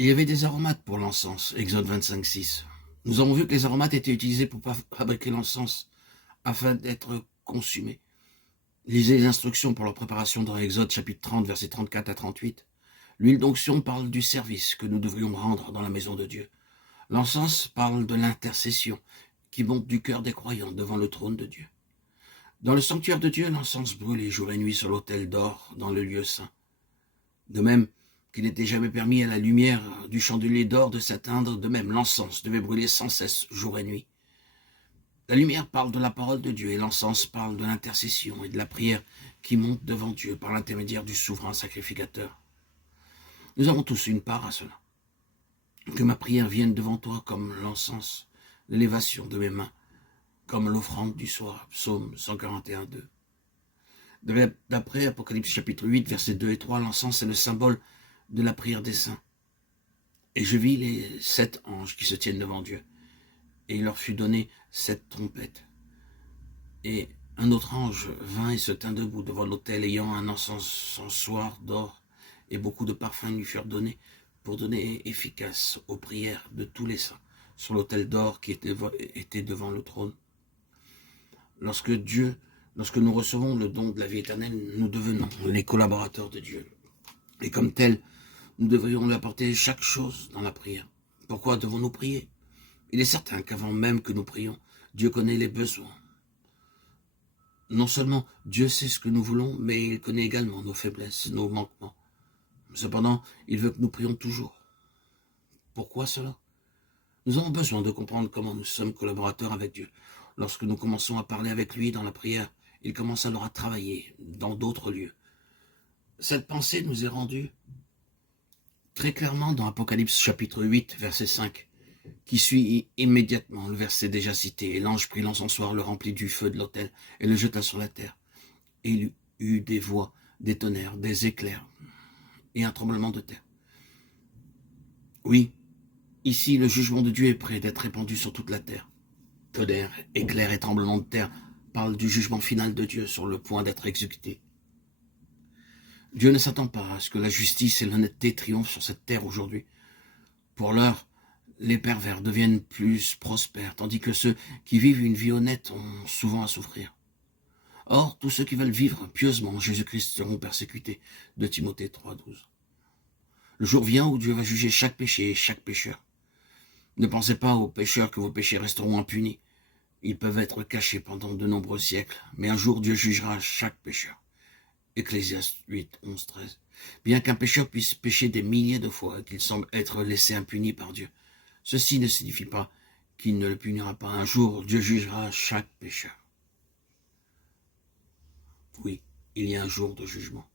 Il y avait des aromates pour l'encens, Exode 25:6. Nous avons vu que les aromates étaient utilisés pour fabriquer l'encens afin d'être consumés. Lisez les instructions pour leur préparation dans Exode chapitre 30, versets 34 à 38. L'huile d'onction parle du service que nous devrions rendre dans la maison de Dieu. L'encens parle de l'intercession qui monte du cœur des croyants devant le trône de Dieu. Dans le sanctuaire de Dieu, l'encens brûlait jour et nuit sur l'autel d'or dans le lieu saint. De même qu'il n'était jamais permis à la lumière du chandelier d'or de s'atteindre, de même l'encens devait brûler sans cesse jour et nuit. La lumière parle de la parole de Dieu et l'encens parle de l'intercession et de la prière qui monte devant Dieu par l'intermédiaire du souverain sacrificateur. Nous avons tous une part à cela. Que ma prière vienne devant toi comme l'encens, l'élévation de mes mains, comme l'offrande du soir, psaume 141, 2. D'après Apocalypse chapitre 8, versets 2 et 3, l'encens est le symbole de la prière des saints. Et je vis les 7 anges qui se tiennent devant Dieu. Et il leur fut donné 7 trompettes. Et un autre ange vint et se tint debout devant l'autel, ayant un encensoir d'or, et beaucoup de parfums lui furent donnés pour donner efficace aux prières de tous les saints sur l'autel d'or qui était devant le trône. Lorsque nous recevons le don de la vie éternelle, nous devenons les collaborateurs de Dieu. Et comme tels, nous devrions lui apporter chaque chose dans la prière. Pourquoi devons-nous prier? Il est certain qu'avant même que nous prions, Dieu connaît les besoins. Non seulement Dieu sait ce que nous voulons, mais il connaît également nos faiblesses, nos manquements. Cependant, il veut que nous prions toujours. Pourquoi cela? Nous avons besoin de comprendre comment nous sommes collaborateurs avec Dieu. Lorsque nous commençons à parler avec lui dans la prière, il commence alors à travailler dans d'autres lieux. Cette pensée nous est rendue très clairement dans Apocalypse chapitre 8, verset 5, qui suit immédiatement le verset déjà cité. Et l'ange prit l'encensoir, le remplit du feu de l'autel et le jeta sur la terre. Et il eut des voix, des tonnerres, des éclairs et un tremblement de terre. Oui, ici le jugement de Dieu est prêt d'être répandu sur toute la terre. Tonnerre, éclairs et tremblement de terre parlent du jugement final de Dieu sur le point d'être exécuté. Dieu ne s'attend pas à ce que la justice et l'honnêteté triomphent sur cette terre aujourd'hui. Pour l'heure, les pervers deviennent plus prospères, tandis que ceux qui vivent une vie honnête ont souvent à souffrir. Or, tous ceux qui veulent vivre pieusement en Jésus-Christ seront persécutés, de Timothée 3,12. Le jour vient où Dieu va juger chaque péché et chaque pécheur. Ne pensez pas aux pécheurs que vos péchés resteront impunis. Ils peuvent être cachés pendant de nombreux siècles, mais un jour Dieu jugera chaque pécheur. Ecclésiaste 8, 11, 13. Bien qu'un pécheur puisse pécher des milliers de fois et qu'il semble être laissé impuni par Dieu, ceci ne signifie pas qu'il ne le punira pas. Un jour, Dieu jugera chaque pécheur. Oui, il y a un jour de jugement.